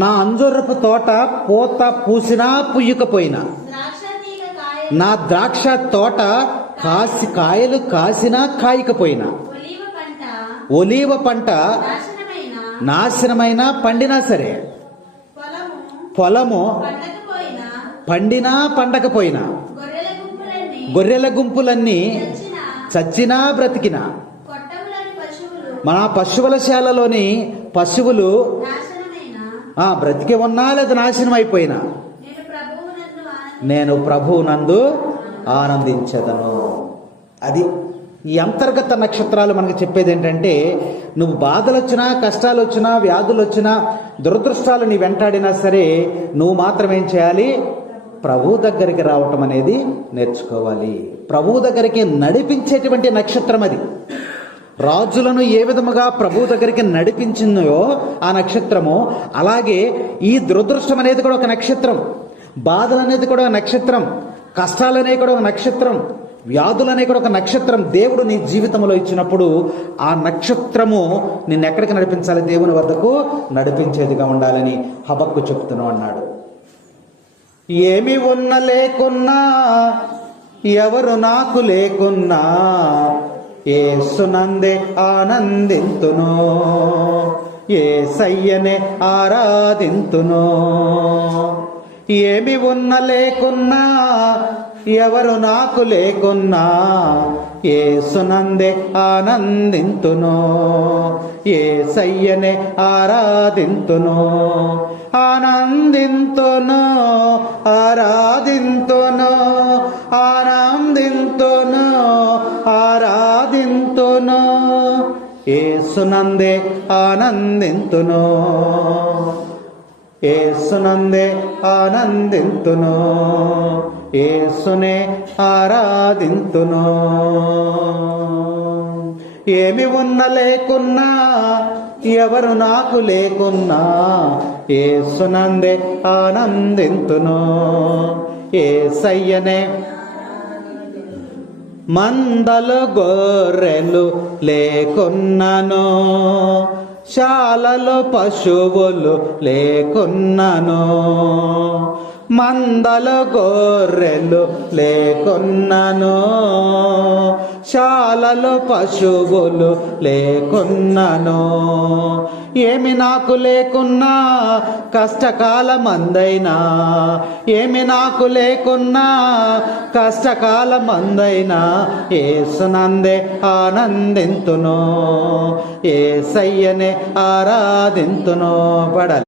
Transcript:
నా అంజూరపు తోట పూత పూసినా పుయ్యకపోయినా, నా ద్రాక్ష తోట కాయలు కాసినా కాయకపోయినా, ఒలీవ పంట నాశనమైన పండినా సరే, పొలము పండినా పండకపోయినా, గొర్రెల గుంపులన్నీ చచ్చినా బ్రతికినా, మన పశువుల శాలలోని పశువులు బ్రతికి ఉన్నా లేదా నాశనం అయిపోయినా, నేను ప్రభువు నందు ఆనందించదను. అది ఈ అంతర్గత నక్షత్రాలు మనకు చెప్పేది ఏంటంటే, నువ్వు బాధలు వచ్చినా, కష్టాలు వచ్చినా, వ్యాధులు వచ్చినా, దురదృష్టాలు నీ వెంటాడినా సరే, నువ్వు మాత్రం ఏం చేయాలి? ప్రభు దగ్గరికి రావటం అనేది నేర్చుకోవాలి. ప్రభు దగ్గరికి నడిపించేటువంటి నక్షత్రం అది. రాజులను ఏ విధముగా ప్రభు దగ్గరికి నడిపించిందో ఆ నక్షత్రము, అలాగే ఈ దురదృష్టం అనేది కూడా ఒక నక్షత్రం, బాధలు అనేది కూడా ఒక నక్షత్రం, కష్టాలు అనేవి కూడా ఒక నక్షత్రం, వ్యాధులు అనేవి కూడా ఒక నక్షత్రం. దేవుడు నీ జీవితంలో ఇచ్చినప్పుడు ఆ నక్షత్రము నిన్ను ఎక్కడికి నడిపించాలి? దేవుని వద్దకు నడిపించేదిగా ఉండాలని హబక్కు చెప్తూనే అన్నాడు. ఏమి ఉన్న లేకున్నా, ఎవరు నాకు లేకున్నా, యేసునందే ఆనందింతును, యేసయ్యనే ఆరాధింతును. ఏమి ఉన్న లేకున్నా, ఎవరు నాకు లేకున్నా, యేసునందే ఆనందింతును, యేసయ్యనే ఆరాధింతును, ఆనందింతును, ఆరాధింతును, ఆనందింతును, ఆరాధింతును, యేసునందే ఆనందింతును, యేసునందే ఆనందింతును, యేసునే ఆరాధింతును. ఏమి ఉన్న లేకున్నా, ఎవరు నాకు లేకున్నా, యేసునందే ఆనందింతును, యేసయ్యనే. మందలు గొర్రెలు లేకున్నను, శాలలో పశువులు లేకున్నను, మందలు గొర్రెలు లేకున్నను, శాలలో పశువులు లేకున్నను, ఏమి నాకు లేకున్నా, కష్టకాలమందైనా, ఏమి నాకు లేకున్నా, కష్టకాలమందైనా, యేసునందే ఆనందింతును, యేసయ్యనే ఆరాధింతును. పడాలి.